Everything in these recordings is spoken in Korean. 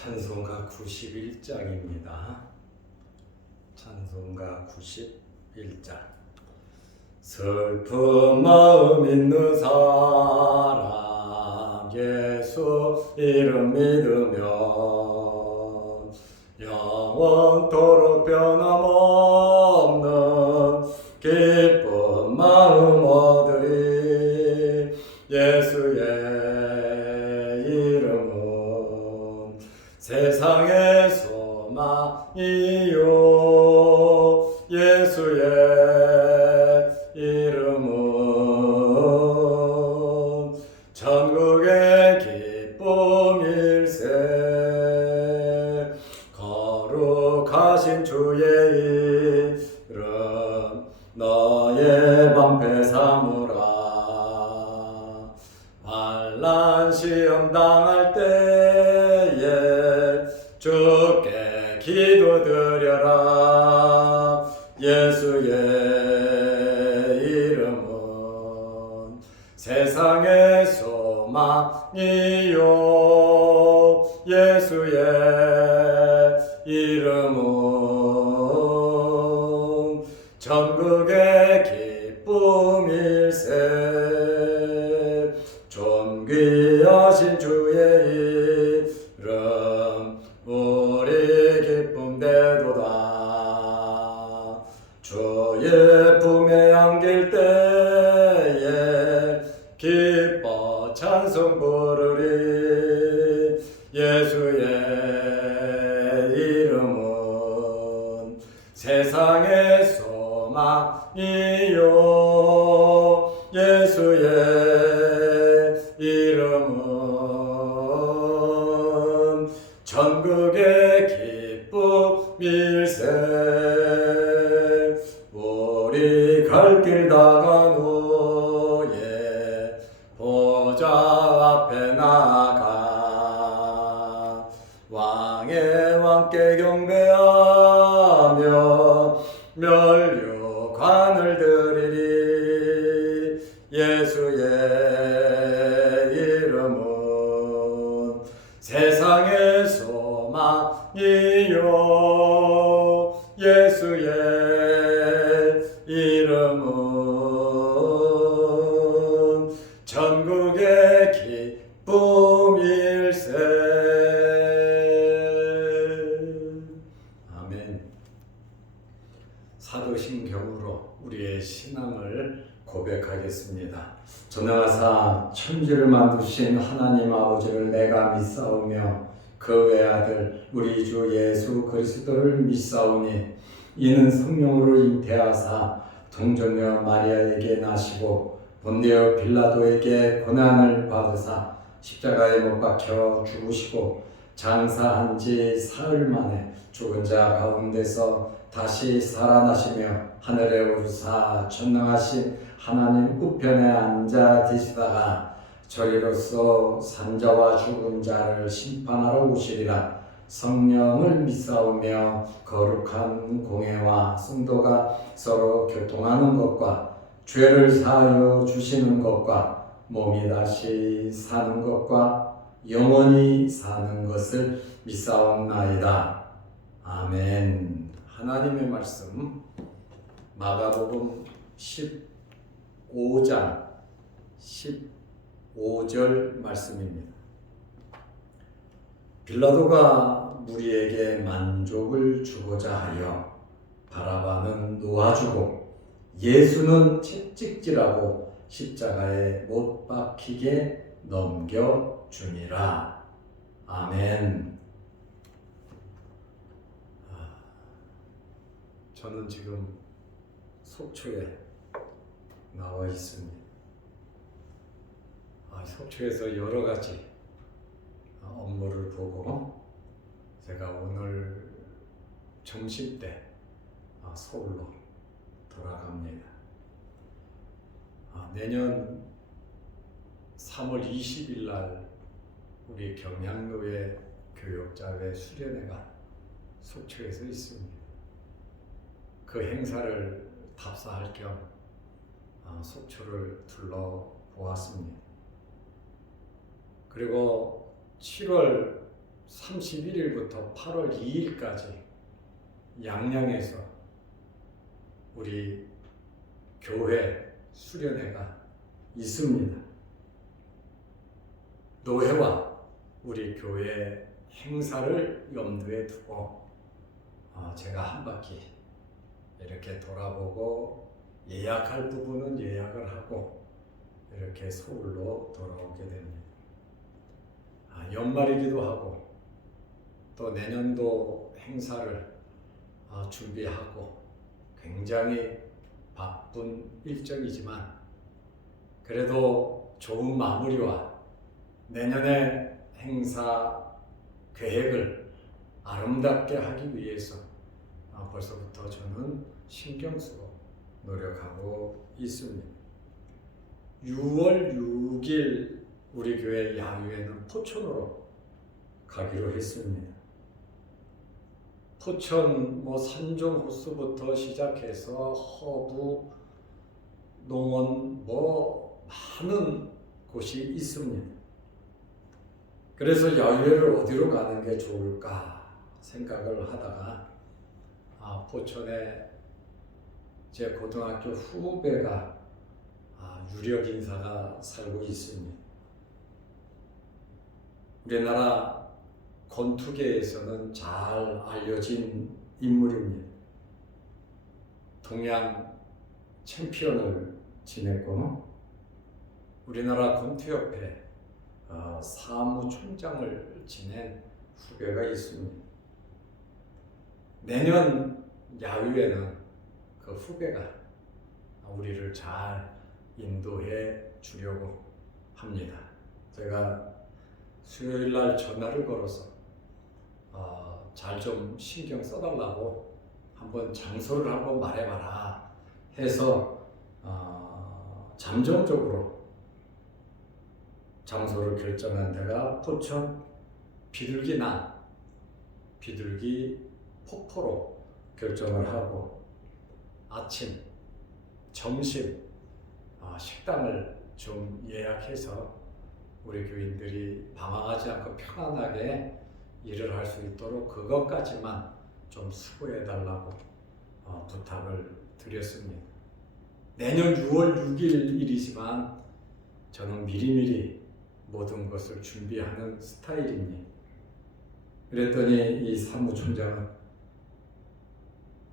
찬송가 91장입니다. 찬송가 91장. 슬픈 마음 있는 사람 예수 이름 믿으면 영원토록 변함없는 기쁜 마음 얻으리. 예수의 이름은 세상의 소망이요 예수의 이름은 천국의 기쁨일세. 거룩하신 주의 이름 너의 방패 삼으라. 환난 시험 당할 때에 주께 기도드려라. 예수의 이름은 세상의 소망이요 예수의 이름은 천국의 기쁨일세. 존귀하신 주의 이름 우리 기쁨 되도다. 주의 품에 안길 때에 기뻐 찬송 부르리. 예수의 이름은 세상의 소망이요 예수의 이름은 천국의 기쁨일세. 우리 갈 길 다간 후에 보좌 앞에 나가 왕의 왕께 경배하며 멸류관을 드리리. 예수의 이름은 세상의 소망이요 예수의 이름은 천국의 기쁨일세. 아멘. 사도신경으로 우리의 신앙을 고백하겠습니다. 전능하사 천지를 만드신 하나님 아버지를 내가 믿사오며 그 외아들 우리 주 예수 그리스도를 믿사오니 이는 성령으로 잉태하사 동정녀 마리아에게 나시고 본디오 빌라도에게 고난을 받으사 십자가에 못 박혀 죽으시고 장사한 지 사흘 만에 죽은 자 가운데서 다시 살아나시며 하늘에 오르사 전능하신 하나님 우편에 앉아 계시다가 저리로서 산자와 죽은 자를 심판하러 오시리라. 성령을 믿사오며 거룩한 공회와 성도가 서로 교통하는 것과 죄를 사하여 주시는 것과 몸이 다시 사는 것과 영원히 사는 것을 믿사옵나이다. 아멘. 하나님의 말씀 마가복음 15장 15절 말씀입니다. 빌라도가 무리에게 만족을 주고자 하여 바라바는 놓아주고 예수는 채찍질하고 십자가에 못 박히게 넘겨주니라. 아멘. 저는 지금 속초에 나와 있습니다. 속초에서 여러 가지 업무를 보고 제가 오늘 점심때 서울로 돌아갑니다. 내년 3월 20일 날 우리 경향로의 교역자회 수련회가 속초에서 있습니다. 그 행사를 답사할 겸 속초를 둘러보았습니다. 그리고 7월 31일부터 8월 2일까지 양양에서 우리 교회 수련회가 있습니다. 노회와 우리 교회 행사를 염두에 두고 제가 한 바퀴 이렇게 돌아보고 예약할 부분은 예약을 하고 이렇게 서울로 돌아오게 됩니다. 연말이기도 하고 또 내년도 행사를 준비하고 굉장히 바쁜 일정이지만 그래도 좋은 마무리와 내년의 행사 계획을 아름답게 하기 위해서 벌써부터 저는 신경 쓰고 노력하고 있습니다. 6월 6일 우리 교회 야유회는 포천으로 가기로 했습니다. 포천 산종 호수부터 시작해서 허브, 농원 많은 곳이 있습니다. 그래서 야유회를 어디로 가는 게 좋을까 생각을 하다가 포천에 제 고등학교 후배가 유력 인사가 살고 있습니다. 우리나라 권투계에서는 잘 알려진 인물입니다. 동양 챔피언을 지냈고 우리나라 권투협회 사무총장을 지낸 후배가 있습니다. 내년 야유회는 그 후배가 우리를 잘 인도해 주려고 합니다. 제가 수요일 날 전화를 걸어서 잘 좀 신경 써달라고 한번 장소를 한번 말해봐라 해서 잠정적으로 장소를 결정한 데가 포천 비둘기 폭포로 결정을 하고 아침, 점심 식당을 좀 예약해서 우리 교인들이 방황하지 않고 편안하게 일을 할 수 있도록 그것까지만 좀 수고해 달라고 부탁을 드렸습니다. 내년 6월 6일 일이지만 저는 미리미리 모든 것을 준비하는 스타일입니다. 그랬더니 이 사무총장은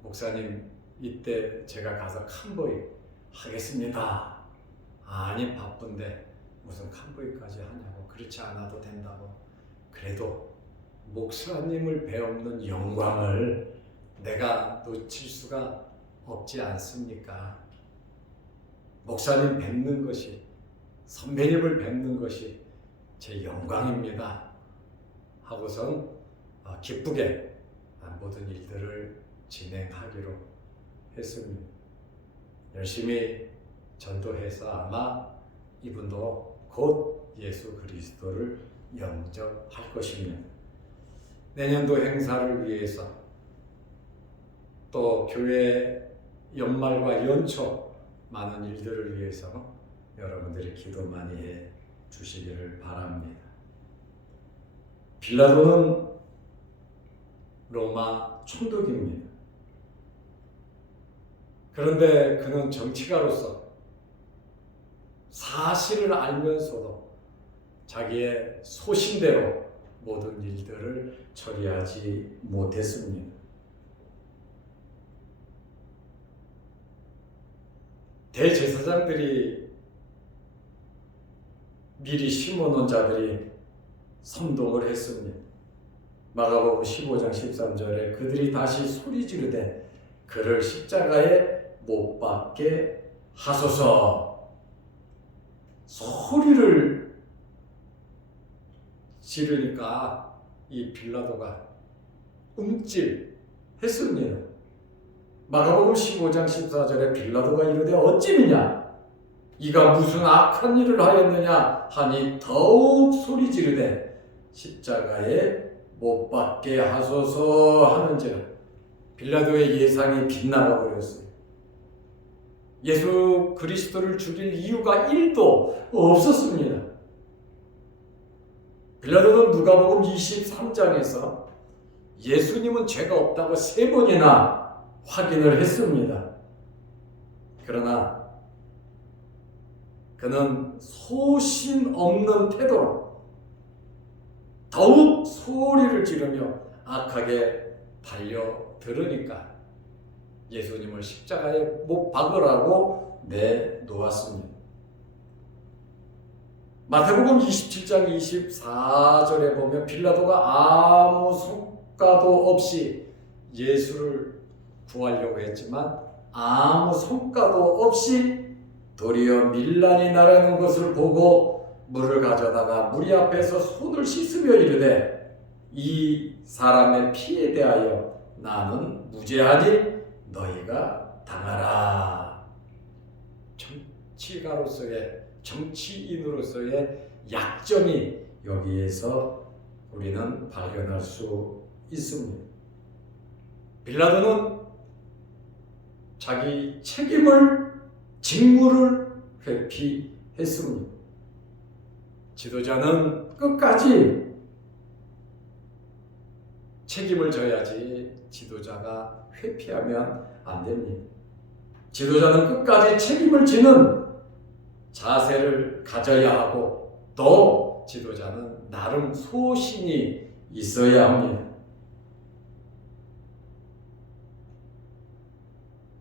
목사님 이때 제가 가서 칸보이 하겠습니다. 아니 바쁜데 무슨 칸보이까지 하냐고. 그렇지 않아도 된다고. 그래도 목사님을 배우는 영광을 내가 놓칠 수가 없지 않습니까? 목사님 뵙는 것이, 선배님을 뵙는 것이 제 영광입니다 하고선 기쁘게 모든 일들을 진행하기로 했습니다. 열심히 전도해서 아마 이분도 곧 예수 그리스도를 영접할 것입니다. 내년도 행사를 위해서 또 교회 연말과 연초 많은 일들을 위해서 여러분들이 기도 많이 해 주시기를 바랍니다. 빌라도는 로마 총독입니다. 그런데 그는 정치가로서 사실을 알면서도 자기의 소신대로 모든 일들을 처리하지 못했습니다. 대제사장들이 미리 심어놓은 자들이 선동을 했습니다. 마가복음 15장 13절에 그들이 다시 소리 지르되 그를 십자가에 못 박게 하소서. 소리를 지르니까 이 빌라도가 움찔했습니다. 마가복음 15장 14절에 빌라도가 이르되 어찌미냐 이가 무슨 악한 일을 하였느냐 하니 더욱 소리 지르되 십자가에 못 박게 하소서 하는지라. 빌라도의 예상이 빗나가 버렸어요. 예수 그리스도를 죽일 이유가 1도 없었습니다. 빌라도는 누가복음 23장에서 예수님은 죄가 없다고 3번이나 확인을 했습니다. 그러나 그는 소신 없는 태도로 더욱 소리를 지르며 악하게 달려들으니까 예수님을 십자가에 못 박으라고 내놓았습니다. 마태복음 27장 24절에 보면 빌라도가 아무 성과도 없이 예수를 구하려고 했지만 아무 성과도 없이 도리어 밀란이 나라는 것을 보고 물을 가져다가 무리 앞에서 손을 씻으며 이르되 이 사람의 피에 대하여 나는 무죄하니 너희가 당하라. 정치인으로서의 약점이 여기에서 우리는 발견할 수 있습니다. 빌라도는 자기 직무를 회피했습니다. 지도자는 끝까지 책임을 져야지 지도자가 회피하면 안 됩니다. 지도자는 끝까지 책임을 지는 자세를 가져야 하고 또 지도자는 나름 소신이 있어야 합니다.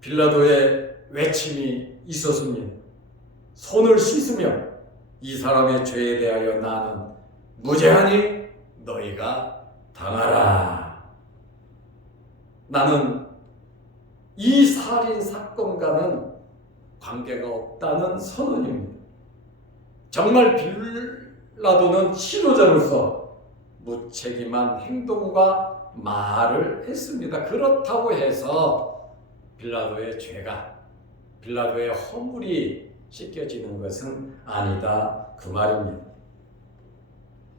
빌라도의 외침이 있었습니다. 손을 씻으며 이 사람의 죄에 대하여 나는 무죄하니 너희가 당하라. 나는 이 살인 사건과는 관계가 없다는 선언입니다. 정말 빌라도는 지도자로서 무책임한 행동과 말을 했습니다. 그렇다고 해서 빌라도의 허물이 씻겨지는 것은 아니다 그 말입니다.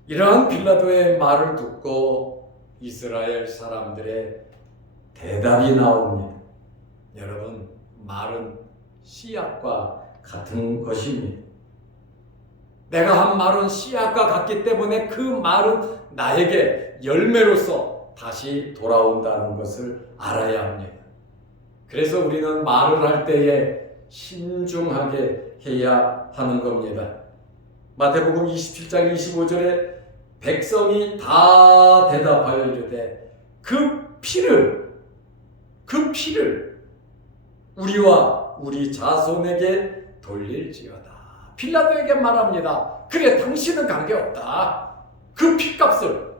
이러한 빌라도의 말을 듣고 이스라엘 사람들의 대답이 나옵니다. 여러분, 말은 씨앗과 같은 것입니다. 내가 한 말은 씨앗과 같기 때문에 그 말은 나에게 열매로서 다시 돌아온다는 것을 알아야 합니다. 그래서 우리는 말을 할 때에 신중하게 해야 하는 겁니다. 마태복음 27장 25절에 백성이 다 대답하여 이르되 그 피를 우리와 우리 자손에게 돌릴지어다. 빌라도에게 말합니다. 그래, 당신은 관계없다. 그 피값을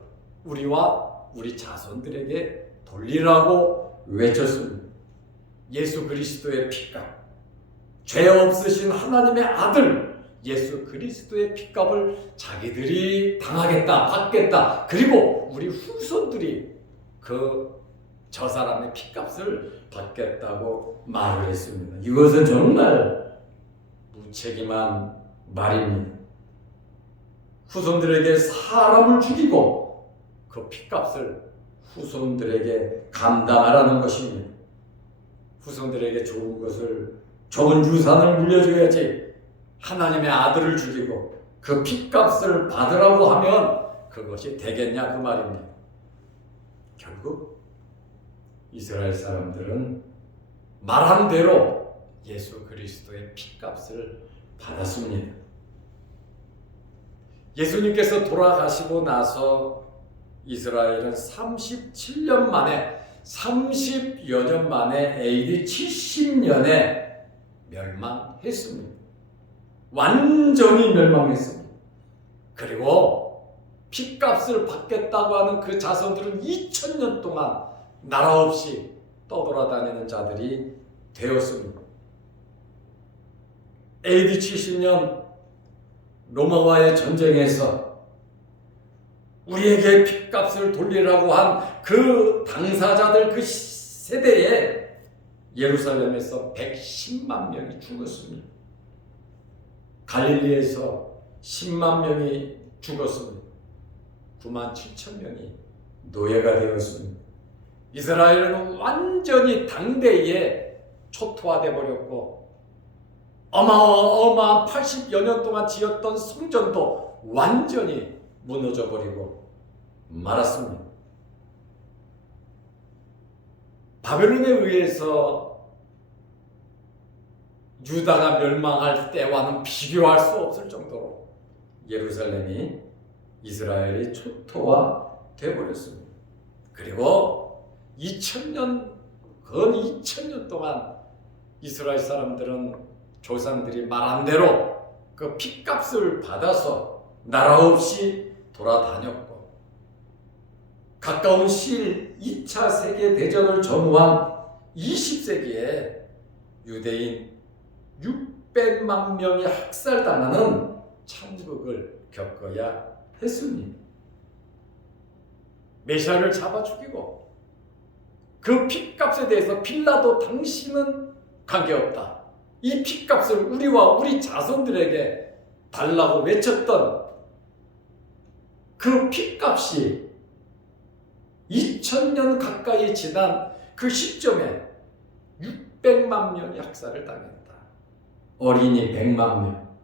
우리와 우리 자손들에게 돌리라고 외쳤습니다. 예수 그리스도의 피값, 죄 없으신 하나님의 아들 예수 그리스도의 피값을 자기들이 당하겠다, 받겠다. 그리고 우리 후손들이 저 사람의 피값을 받겠다고 말을 했습니다. 이것은 정말 무책임한 말입니다. 후손들에게 사람을 죽이고 그 피값을 후손들에게 감당하라는 것입니다. 후손들에게 좋은 유산을 물려줘야지 하나님의 아들을 죽이고 그 피값을 받으라고 하면 그것이 되겠냐 그 말입니다. 결국 이스라엘 사람들은 말한 대로 예수 그리스도의 피값을 받았습니다. 예수님께서 돌아가시고 나서 이스라엘은 37년 만에 30여 년 만에 AD 70년에 멸망했습니다. 완전히 멸망했습니다. 그리고 피값을 받겠다고 하는 그 자손들은 2000년 동안 나라 없이 떠돌아다니는 자들이 되었습니다. AD 70년 로마와의 전쟁에서 우리에게 피값을 돌리라고 한 그 당사자들 그 세대에 예루살렘에서 110만 명이 죽었습니다. 갈릴리에서 10만 명이 죽었습니다. 9만 7천 명이 노예가 되었습니다. 이스라엘은 완전히 당대에 초토화되어 버렸고 어마어마한 80여 년 동안 지었던 성전도 완전히 무너져 버리고 말았습니다. 바벨론에 의해서 유다가 멸망할 때와는 비교할 수 없을 정도로 예루살렘이 이스라엘의 초토화 되어버렸습니다. 그리고 2000년, 건 2000년 동안 이스라엘 사람들은 조상들이 말한 대로 그 핏값을 받아서 나라 없이 돌아다녔고, 가까운 시일 2차 세계대전을 전후한 20세기에 유대인 600만 명이 학살당하는 참극을 겪어야 했습니다. 메시아를 잡아 죽이고, 그 핏값에 대해서 빌라도 당신은 관계없다, 이 핏값을 우리와 우리 자손들에게 달라고 외쳤던 그 핏값이 2000년 가까이 지난 그 시점에 600만 명이 학살을 당했다. 어린이 100만 명,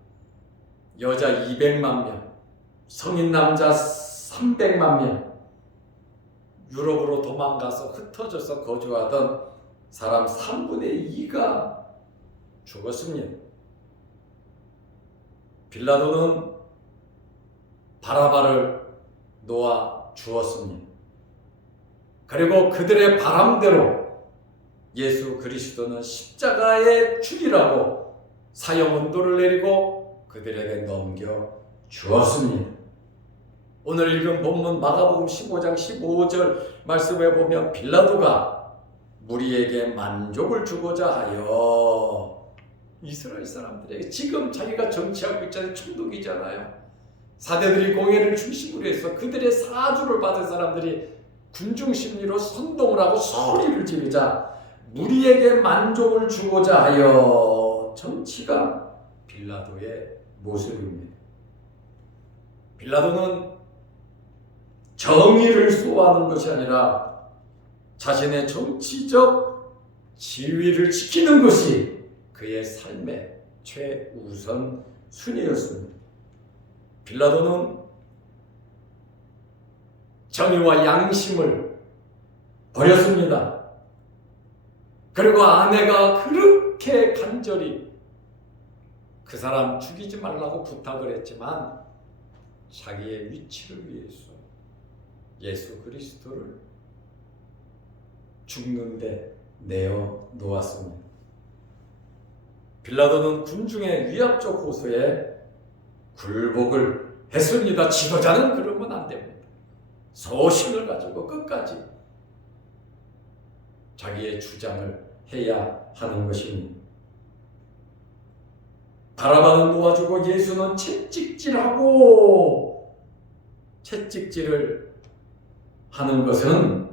여자 200만 명, 성인 남자 300만 명, 유럽으로 도망가서 흩어져서 거주하던 사람 3분의 2가 죽었습니다. 빌라도는 바라바를 놓아 주었습니다. 그리고 그들의 바람대로 예수 그리스도는 십자가에 죽이라고 사형 언도를 내리고 그들에게 넘겨 주었습니다. 오늘 읽은 본문 마가복음 15장 15절 말씀에 보면 빌라도가 무리에게 만족을 주고자 하여 이스라엘 사람들에게, 지금 자기가 정치하고 있잖아요. 총독이잖아요. 사대들이 공회를 중심으로 해서 그들의 사주를 받은 사람들이 군중심리로 선동을 하고 소리를 지르자 무리에게 만족을 주고자 하여, 정치가 빌라도의 모습입니다. 빌라도는 정의를 수호하는 것이 아니라 자신의 정치적 지위를 지키는 것이 그의 삶의 최우선 순위였습니다. 빌라도는 정의와 양심을 버렸습니다. 그리고 아내가 그렇게 간절히 그 사람 죽이지 말라고 부탁을 했지만 자기의 위치를 위해서 예수 그리스도를 죽는데 내어 놓았습니다. 빌라도는 군중의 위압적 호소에 굴복을 했습니다. 지도자는 그러면 안 됩니다. 소신을 가지고 끝까지 자기의 주장을 해야 하는 것입니다. 바라바는 놓아주고 예수는 채찍질하고, 채찍질을 하는 것은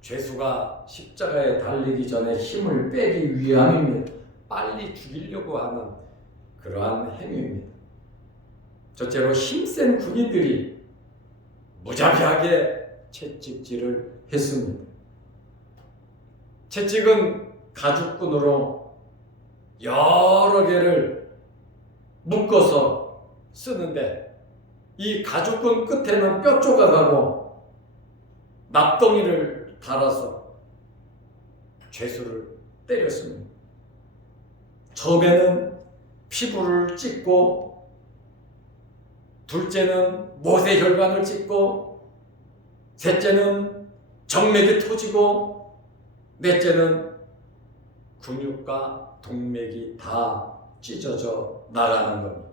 죄수가 십자가에 달리기 전에 힘을 빼기 위함입니다. 빨리 죽이려고 하는 그러한 행위입니다. 첫째로 힘센 군인들이 무자비하게 채찍질을 했습니다. 채찍은 가죽끈으로 여러 개를 묶어서 쓰는데, 이 가죽끈 끝에는 뼈 조각하고 납덩이를 달아서 죄수를 때렸습니다. 처음에는 피부를 찢고, 둘째는 모세혈관을 찢고, 셋째는 정맥이 터지고, 넷째는 근육과 동맥이 다 찢어져 나가는 겁니다.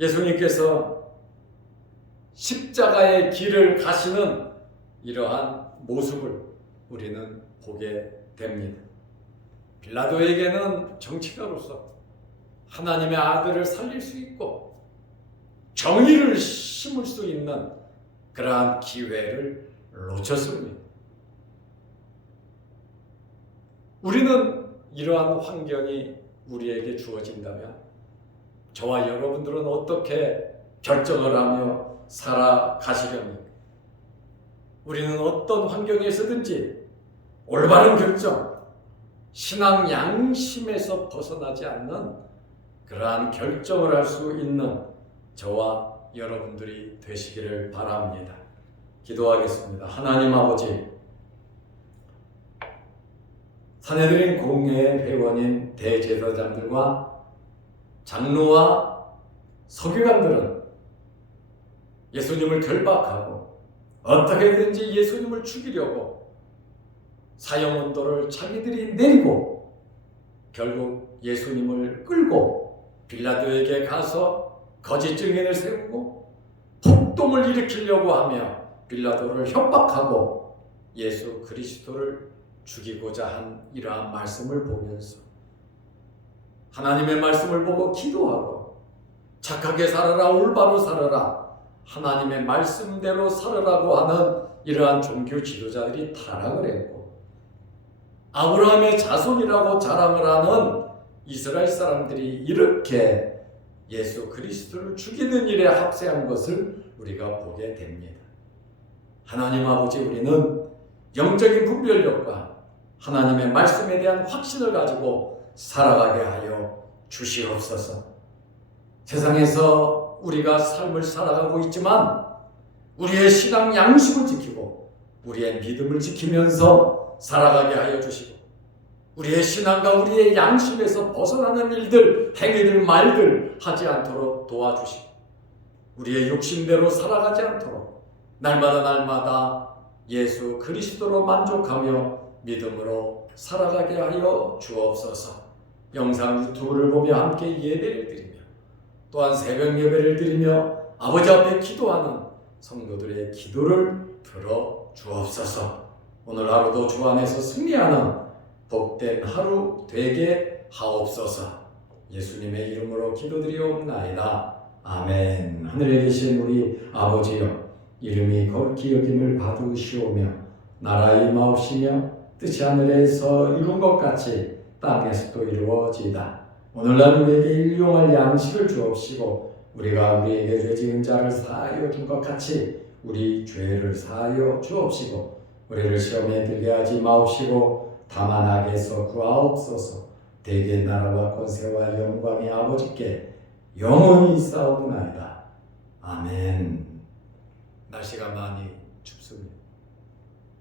예수님께서 십자가의 길을 가시는 이러한 모습을 우리는 보게 됩니다. 빌라도에게는 정치가로서 하나님의 아들을 살릴 수 있고 정의를 심을 수 있는 그러한 기회를 놓쳤습니다. 우리는 이러한 환경이 우리에게 주어진다면 저와 여러분들은 어떻게 결정을 하며 살아가시렵니까? 우리는 어떤 환경에서든지 올바른 결정, 신앙 양심에서 벗어나지 않는 그러한 결정을 할 수 있는 저와 여러분들이 되시기를 바랍니다. 기도하겠습니다. 하나님 아버지, 산해드린 공예의 회원인 대제사장들과 장로와 서기관들은 예수님을 결박하고 어떻게든지 예수님을 죽이려고 사형언도를 자기들이 내리고 결국 예수님을 끌고 빌라도에게 가서 거짓 증인을 세우고 폭동을 일으키려고 하며 빌라도를 협박하고 예수 그리스도를 죽이고자 한 이러한 말씀을 보면서 하나님의 말씀을 보고 기도하고 착하게 살아라, 올바로 살아라, 하나님의 말씀대로 살아라고 하는 이러한 종교 지도자들이 타락을 했고 아브라함의 자손이라고 자랑을 하는 이스라엘 사람들이 이렇게 예수 그리스도를 죽이는 일에 합세한 것을 우리가 보게 됩니다. 하나님 아버지, 우리는 영적인 분별력과 하나님의 말씀에 대한 확신을 가지고 살아가게 하여 주시옵소서. 세상에서 우리가 삶을 살아가고 있지만 우리의 신앙 양심을 지키고 우리의 믿음을 지키면서 살아가게 하여 주시고 우리의 신앙과 우리의 양심에서 벗어나는 일들, 행위들, 말들 하지 않도록 도와주시고 우리의 욕심대로 살아가지 않도록 날마다 예수 그리스도로 만족하며 믿음으로 살아가게 하여 주옵소서. 영상 유튜브를 보며 함께 예배를 드리며 또한 새벽 예배를 드리며 아버지 앞에 기도하는 성도들의 기도를 들어 주옵소서. 오늘 하루도 주 안에서 승리하는 복된 하루 되게 하옵소서. 예수님의 이름으로 기도드리옵나이다. 아멘. 하늘에 계신 우리 아버지여, 이름이 거룩히 여김을 받으시오며 나라의 임하옵시며 뜻이 하늘에서 이룬 것 같이 땅에서도 이루어지이다. 오늘날 우리에게 일용할 양식을 주옵시고 우리가 우리에게 죄 지은 자를 사하여 준 것 같이 우리 죄를 사하여 주옵시고 우리를 시험에 들게 하지 마옵시고 다만 악에서 구하옵소서. 대개 나라와 권세와 영광이 아버지께 영원히 있사옵나이다. 아멘. 날씨가 많이 춥습니다.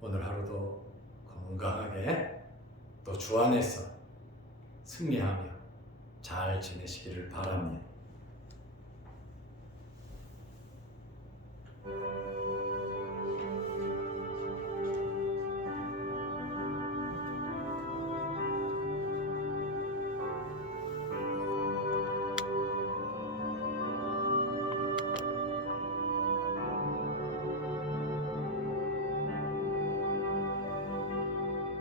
오늘 하루도 건강하게 또 주 안에서 승리하며 잘 지내시기를 바랍니다.